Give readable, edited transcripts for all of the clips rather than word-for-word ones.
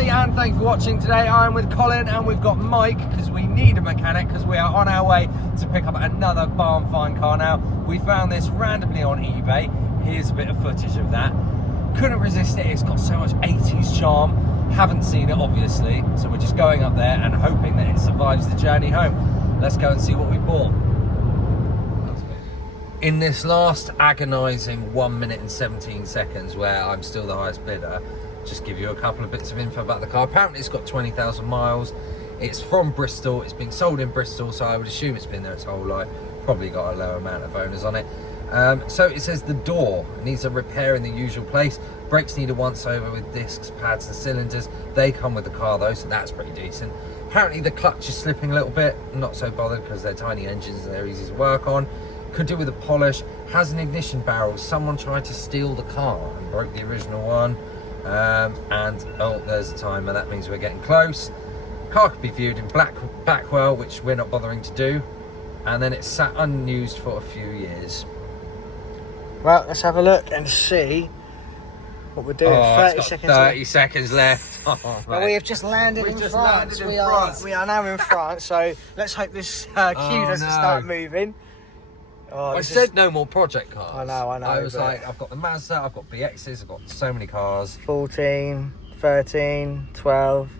everybody, and thanks for watching today. I'm with Colin and we've got Mike because we need a mechanic because we are on our way to pick up another barn find car now. We found this randomly on eBay. Here's a bit of footage of that. Couldn't resist it. It's got so much 80s charm. Haven't seen it obviously, so we're just going up there and hoping that it survives the journey home. Let's go and see what we bought. In this last agonising 1 minute and 17 seconds where I'm still the highest bidder, just give you a couple of bits of info about the car. Apparently it's got 20,000 miles. It's from Bristol. It's been sold in Bristol, so I would assume it's been there its whole life. Probably got a low amount of owners on it. So it says the door needs a repair in the usual place. Brakes need a once over with discs, pads and cylinders. They come with the car though, so that's pretty decent. Apparently the clutch is slipping a little bit. I'm not so bothered because they're tiny engines and they're easy to work on. Could do with a polish. Has an ignition barrel. Someone tried to steal the car and broke the original one. And oh, there's a timer. That means we're getting close. Car could be viewed in Blackwell, which we're not bothering to do. And then it's sat unused for a few years. Well, let's have a look and see what we're doing. 30 seconds 30 left. seconds left. Well, we have just landed in France. We are now in France, so let's hope this queue doesn't start moving. Oh, I said no more project cars. I know. I was like, I've got the Mazda, I've got BXs, I've got so many cars. 14, 13, 12,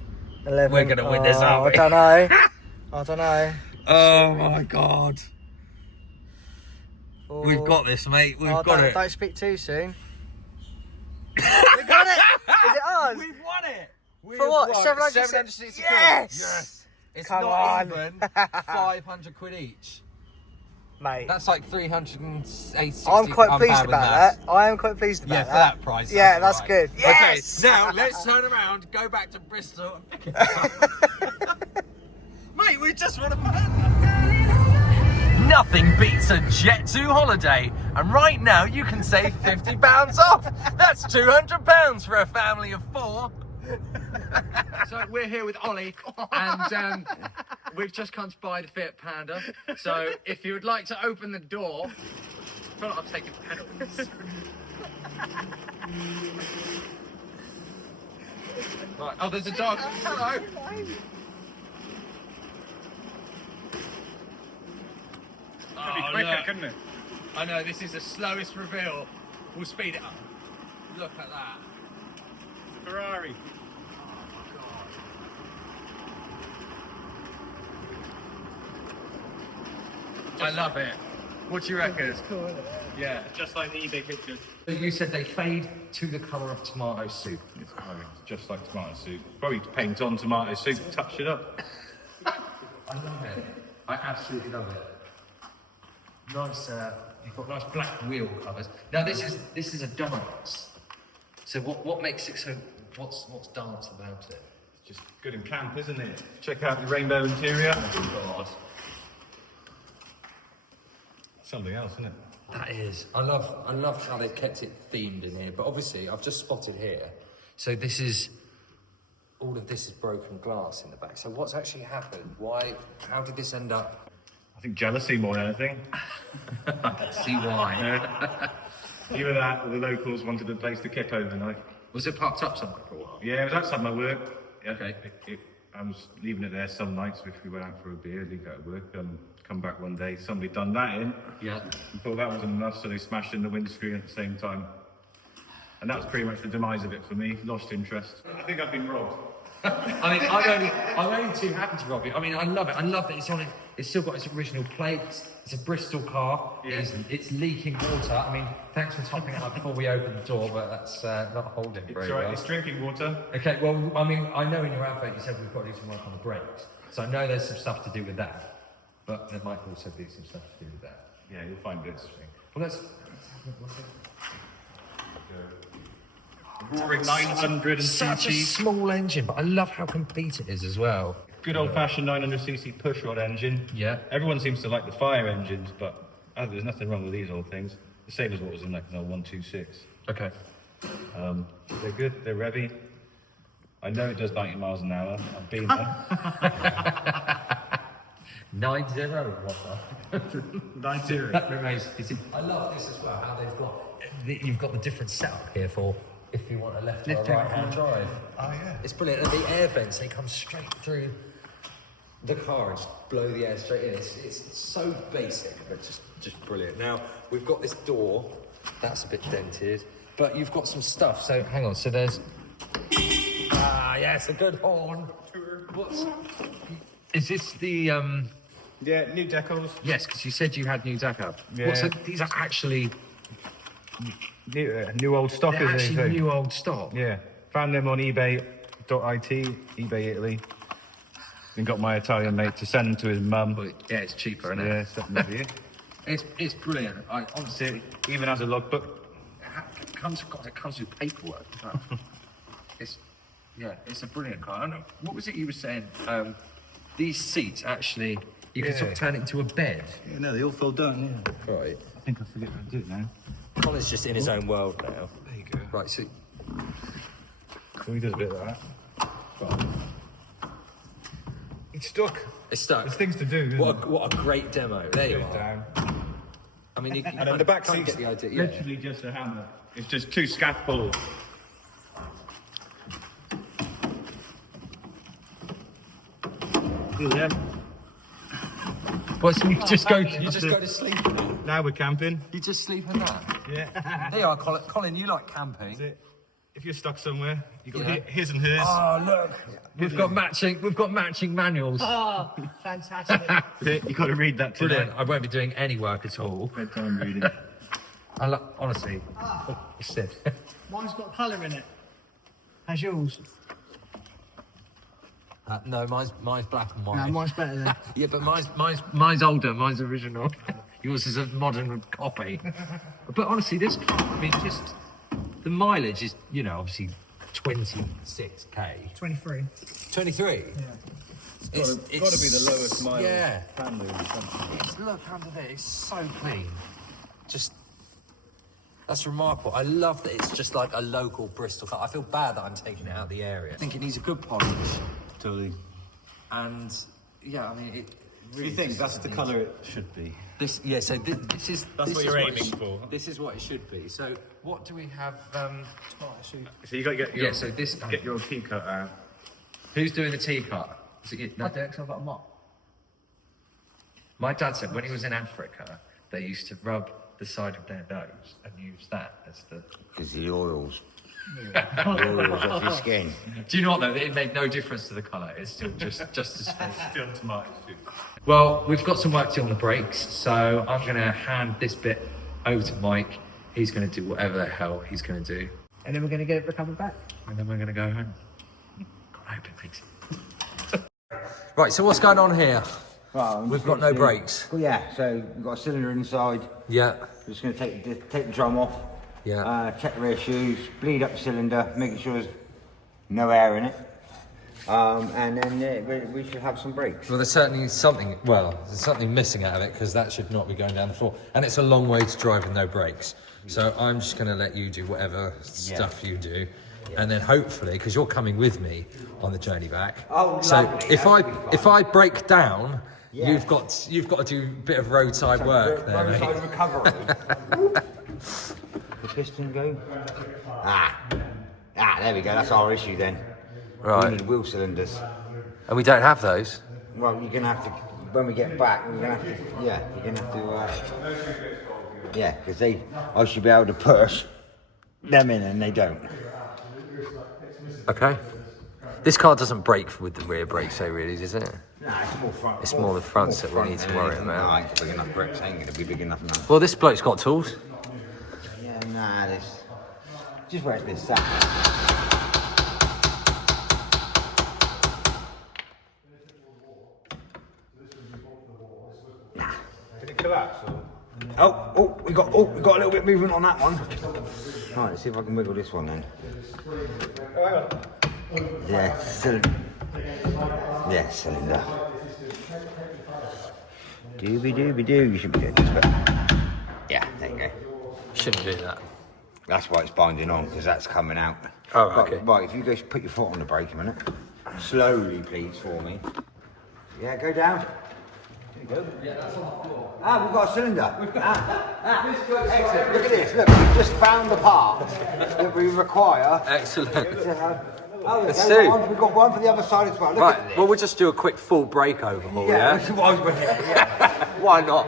11. We're going to win this, aren't we? I don't know. Oh my God. 4. We've got this, mate. We've got it. Don't speak too soon. We got it! Is it ours? We've won it! For what? 760 quid? Yes! It's Come not on. even 500 quid each. Mate. That's like 380. I'm quite pleased about that. I am quite pleased about that. Yeah, for that price. Yeah, that's right. good. Yes! Okay, now let's turn around, go back to Bristol and pick it up. Mate, we just won a man. Nothing beats a Jet2 holiday, and right now you can save £50 off. That's £200 for a family of 4. So we're here with Ollie, and we've just come to buy the Fiat Panda. So if you would like to open the door, I feel like I'm taking pedals. Right. Oh, there's a dog. Hello. Could be quicker, couldn't it? I know, this is the slowest reveal. We'll speed it up. Look at that. Ferrari. I love it. What do you reckon? It's cool, isn't it? Yeah. Just like the eBay pictures. So you said they fade to the colour of tomato soup. It's just like tomato soup. Probably paint on tomato soup, touch it up. I love it. I absolutely love it. Nice. You've got nice black wheel covers. Now this is a dance. So what makes it so? What's dance about it? It's just good in camp, isn't it? Check out the rainbow interior. Oh God. Something else, isn't it? That is. I love how they've kept it themed in here. But obviously, I've just spotted here. So this is. All of this is broken glass in the back. So what's actually happened? Why? How did this end up? I think jealousy more than anything. See why? Yeah. Either that or the locals wanted a place to kick overnight. Was it parked up somewhere for a while? Yeah, it was outside my work. Yeah, Okay. I was leaving it there some nights if we went out for a beer, leave it at work, come back one day, somebody done that in. Yeah. And thought that wasn't enough, so they smashed in the windscreen at the same time. And that was pretty much the demise of it for me, lost interest. I think I've been robbed. I mean, I'm only too happy to rob it. I mean, I love it. I love that it's on it. It's still got its original plates. It's a Bristol car. Yeah. It's leaking water. I mean, thanks for topping it up before we open the door, but that's not holding very It's alright, well. it's drinking water. Okay, well, I mean, I know in your advert you said we've got to do some work on the brakes. So I know there's some stuff to do with that. But there might also be some stuff to do with that. Yeah, you'll find bits. Well, let's... Roaring 900 Such a cc. small engine, but I love how complete it is as well. Good old-fashioned 900cc pushrod engine. Yeah. Everyone seems to like the fire engines, but there's nothing wrong with these old things. The same as what was in like an old 126. Okay. They're good. They're revvy. I know it does 90 miles an hour. I've been there. 90 what's that? 90. That remains. I love this as well. How they've got you've got the different setup here for if you want a left or a right-hand drive. Oh yeah. It's brilliant. And the air vents, they come straight through the car and just blow the air straight in. It's so basic, but just brilliant. Now, we've got this door. That's a bit dented. But you've got some stuff. So, hang on. So there's... yes, a good horn. Is this the... Yeah, new decals. Yes, because you said you had new deco. Yeah. So these are actually... New old stock, They're actually new old stock. Yeah. Found them on eBay.it, eBay Italy. And got my Italian mate to send them to his mum. But yeah, it's cheaper, isn't it? Yeah, sent them over here. It's brilliant. I honestly... Even has a logbook. It comes with paperwork. It's a brilliant car. I don't know, what was it you were saying? These seats actually, you can sort of turn it into a bed. Yeah, no, they all fell down, yeah. Right. I think I forget how to do it now. Colin's just in his own world now. There you go. Right, so So he does a bit of that. Right. It's stuck. it's stuck. There's things to do, isn't What a great demo. There you it? are. Down. I mean, you And then the back can't seat's get the idea. Yeah. literally just a hammer. It's just two scaff balls. Yeah. Well, so you just go to sleep in it. Now we're camping. You just sleep in that. Yeah. There you are, Colin. Colin, you like camping. That's it. If you're stuck somewhere, you got Yeah. his and hers. Oh look, we've got matching manuals. Oh, fantastic. You got to read that today. Brilliant. I won't be doing any work at all. Bedtime reading. Honestly, it's it. Mine's got colour in it. As yours. No, mine's black and white. No, mine's better than. Yeah, but mine's older. Mine's original. Yours is a modern copy. But honestly, this car, I mean, just the mileage is, obviously 26k. 23. 23. Yeah. It's got to be the lowest mileage Yeah. family in the country. Look under there. It's so clean. Just. That's remarkable. I love that it's just like a local Bristol car. I feel bad that I'm taking it out of the area. I think it needs a good polish. Totally. And yeah, I mean, it really You think just that's the needs- colour it should be? This, yeah, so this is... That's this what is you're it aiming sh- for. This is what it should be. So what do we have... So you got to get your, Yeah, so this- get your key cut out. Who's doing the tea cut? Is it you? No. I do, 'cause I've got a mop. My dad said when he was in Africa, they used to rub the side of their nose and use that as the... Because the oils. The oils off your skin. Do you know what though? It made no difference to the colour. It's still just as... Still tomatoes too. Well, we've got some work to do on the brakes, so I'm going to hand this bit over to Mike. He's going to do whatever the hell he's going to do. And then we're going to get it recovered back. And then we're going to go home. I hope it makes it. Right, so what's going on here? Well, We've got no brakes. Well, yeah, so we've got a cylinder inside. Yeah, We're just going to take the drum off. yeah. Check the rear shoes, bleed up the cylinder, making sure there's no air in it. And then we should have some brakes. Well, there's certainly something, there's something missing out of it because that should not be going down the floor. And it's a long way to drive with no brakes. So I'm just going to let you do whatever stuff you do. And then hopefully, because you're coming with me on the journey back. Oh, so lovely. if I break down, you've got to do a bit of roadside work there, mate. Roadside recovery. The piston go. There we go. That's our issue then. Right. We need wheel cylinders. And we don't have those. Well, you're gonna have to when we get back. We're gonna have to. Yeah, you're gonna have to. Yeah, because I should be able to push them in, and they don't. Okay. This car doesn't brake with the rear brakes, though, really, does it? Nah, it's more front. It's more the fronts that we need to worry about. No, it's big enough brakes. Ain't gonna be big enough now. Well, this bloke's got tools. Yeah, nah, this. Just wait this sat. Did it collapse? Or? We got a little bit movement on that one. Right, let's see if I can wiggle this one then. Yeah, cylinder. Yeah, cylinder. Dooby doo. You should be doing this, but yeah, there you go. Shouldn't do that. That's why it's binding on, because that's coming out. Oh, okay. Right, if you go put your foot on the brake a minute. Slowly, please, for me. Yeah, go down. Yeah, that's on the floor. Ah, we've got a cylinder. Excellent. Look at this. Look, we've just found the part that we require. Excellent. Let's see. We've got one for the other side as well. Look at this. Well, we'll just do a quick full brake overhaul, yeah? That's why we're here. Yeah. Why not?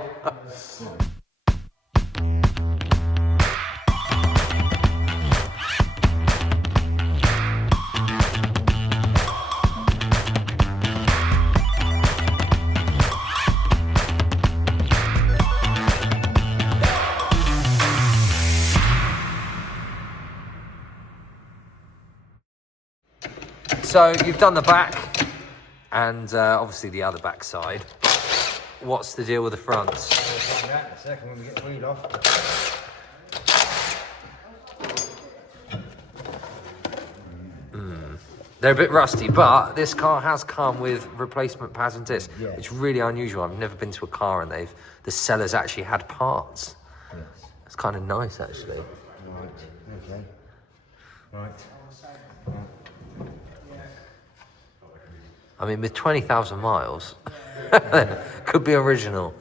So you've done the back and obviously the other back side. What's the deal with the fronts? We'll find out in a second when we get the wheel off. They're a bit rusty, but this car has come with replacement pads and discs. Yeah. It's really unusual. I've never been to a car and the sellers actually had parts. Yes. It's kind of nice, actually. Right. Okay. Right. I mean, with 20,000 miles, could be original.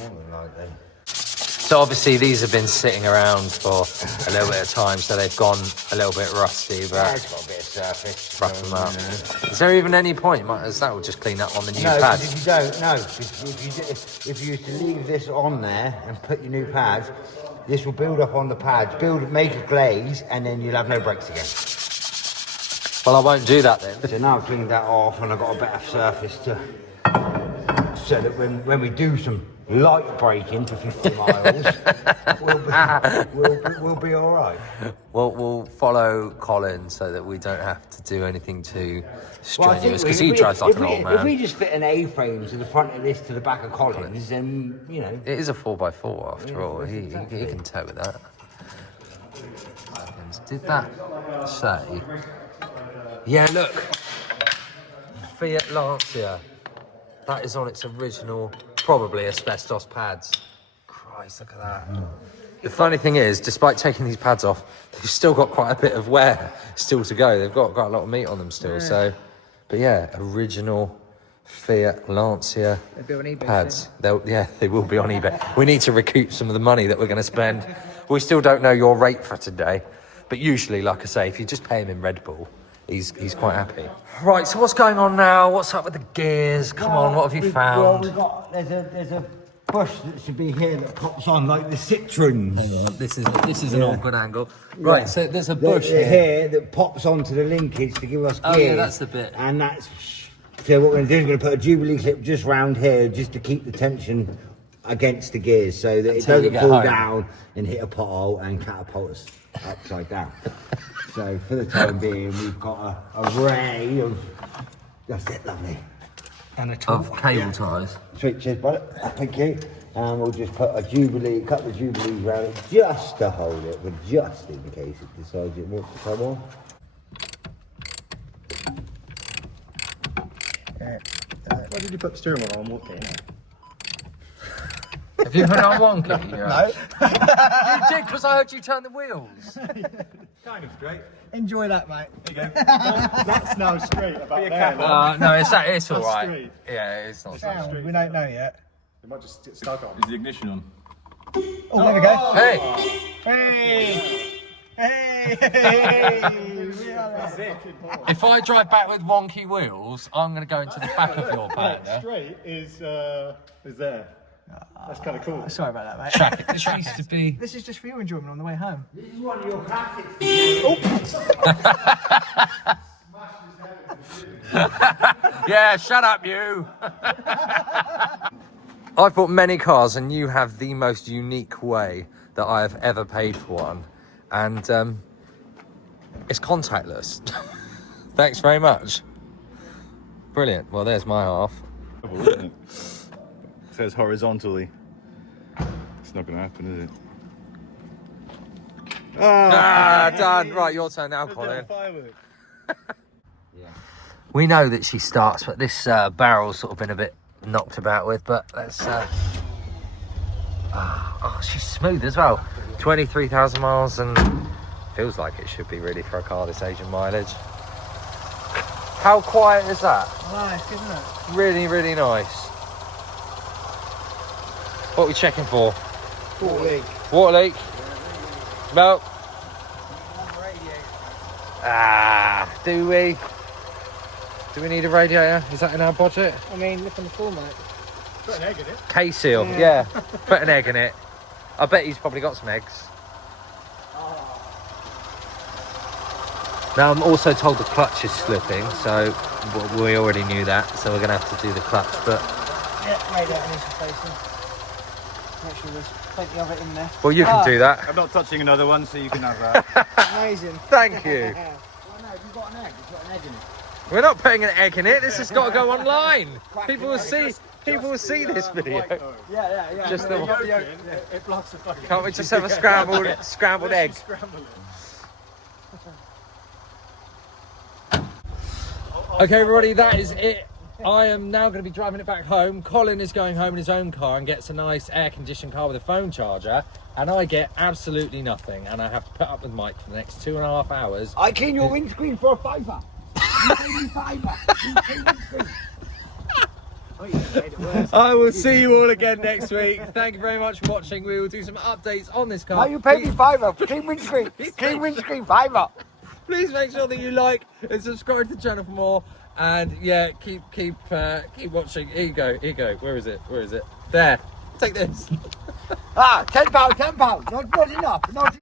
More than likely. So obviously these have been sitting around for a little bit of time, so they've gone a little bit rusty, but It's got a bit of surface. rough them up. Is there even any point? As that will just clean up on the new No, pads. because if you don't, no. If you used to leave this on there and put your new pads, this will build up on the pads, make a glaze, and then you'll have no brakes again. Well, I won't do that then. So now I've cleaned that off and I've got a better surface so that when we do some light braking for 50 miles, we'll be all right. We'll follow Colin so that we don't have to do anything too Well, I think strenuous, because he drives like an old If man. we just fit an A-frame to the front of this to the back of Colin's, then, you know. It is a 4x4 after all. He can tow with that. Did that say? Yeah, look. Fiat Lancia. That is on its original, probably asbestos pads. Christ, look at that. The funny thing is, despite taking these pads off, they've still got quite a bit of wear still to go. They've got a lot of meat on them still. So, but yeah, original Fiat Lancia They'll be on eBay pads. They will be on eBay. We need to recoup some of the money that we're going to spend. We still don't know your rate for today, but usually, like I say, if you just pay him in Red Bull, he's quite happy. Right, so what's going on now? What's up with the gears? Come on, what have you found? There's a bush that should be here that pops on like the Citroens. This is an awkward angle. Right, so there's a bush here that pops onto the linkage to give us gears. Oh yeah, that's the bit. And that's so what we're going to do is we're going to put a Jubilee clip just round here just to keep the tension against the gears so that Until you it get doesn't fall home. down and hit a pothole and catapult us upside down. So for the time being, we've got a array of, that's it, lovely. And a top. Of cable ties. Sweet, cheers, brother. Thank you. And we'll just put a couple of Jubilees around it just to hold it, but just in case it decides it wants to come on. Why did you put the steering wheel on walking? Have you put it on wonky? No. You did, because I heard you turn the wheels. Kind of straight. Enjoy that, mate. There you go. That's now straight about there. No, it's all That's right. straight. Yeah, it's not. We don't know yet. It might just get stuck on. Is the ignition on? Oh, there we go. Hey, Hey! That's it. if I drive back with wonky wheels, I'm going to go into the back of your van. Yeah? Straight is there. That's kind of cool. Sorry about that, mate. Track. This used to be. This is just for your enjoyment on the way home. This is one of your classics. Yeah, shut up, you. I've bought many cars, and you have the most unique way that I have ever paid for one, and it's contactless. Thanks very much. Brilliant. Well, there's my half. It says horizontally. It's not going to happen, is it? Done. Right, your turn now, Colin. Fireworks. We know that she starts, but this barrel's sort of been a bit knocked about with, but let's... Oh, she's smooth as well. 23,000 miles, and feels like it should be really for a car this age and mileage. How quiet is that? Nice, isn't it? Really, really nice. What are we checking for? Water leak. Water leak? No. Ah, do we? Do we need a radiator? Is that in our budget? I mean, look on the format. Put an egg in it. K-seal, yeah. Put an egg in it. I bet he's probably got some eggs. Now I'm also told the clutch is slipping, so we already knew that, so we're gonna have to do the clutch, but... Yeah, radiator needs replacing. Make sure there's plenty of it in there. Well, you can do that. I'm not touching another one, so you can have that. Amazing. Thank you. Well, no, if you've got an egg, you've got an egg in it. We're not putting an egg in it, this has got to go online. People will see this video. Yeah. Just the... It blocks the fucking... Can't we just have a scrambled egg? Scramble it. Okay, everybody, that is it. I am now going to be driving it back home. Colin is going home in his own car and gets a nice air-conditioned car with a phone charger, and I get absolutely nothing, and I have to put up with Mike for the next 2.5 hours. I clean your windscreen for a £5. You pay me £5. You clean windscreen. I will see you all again next week. Thank you very much for watching. We will do some updates on this car. No, you pay me £5. Clean windscreen. Clean windscreen, £5. Please make sure that you like and subscribe to the channel for more. And yeah, keep watching. Here you go. Where is it? There. Take this. £10, £10. Not good enough. Not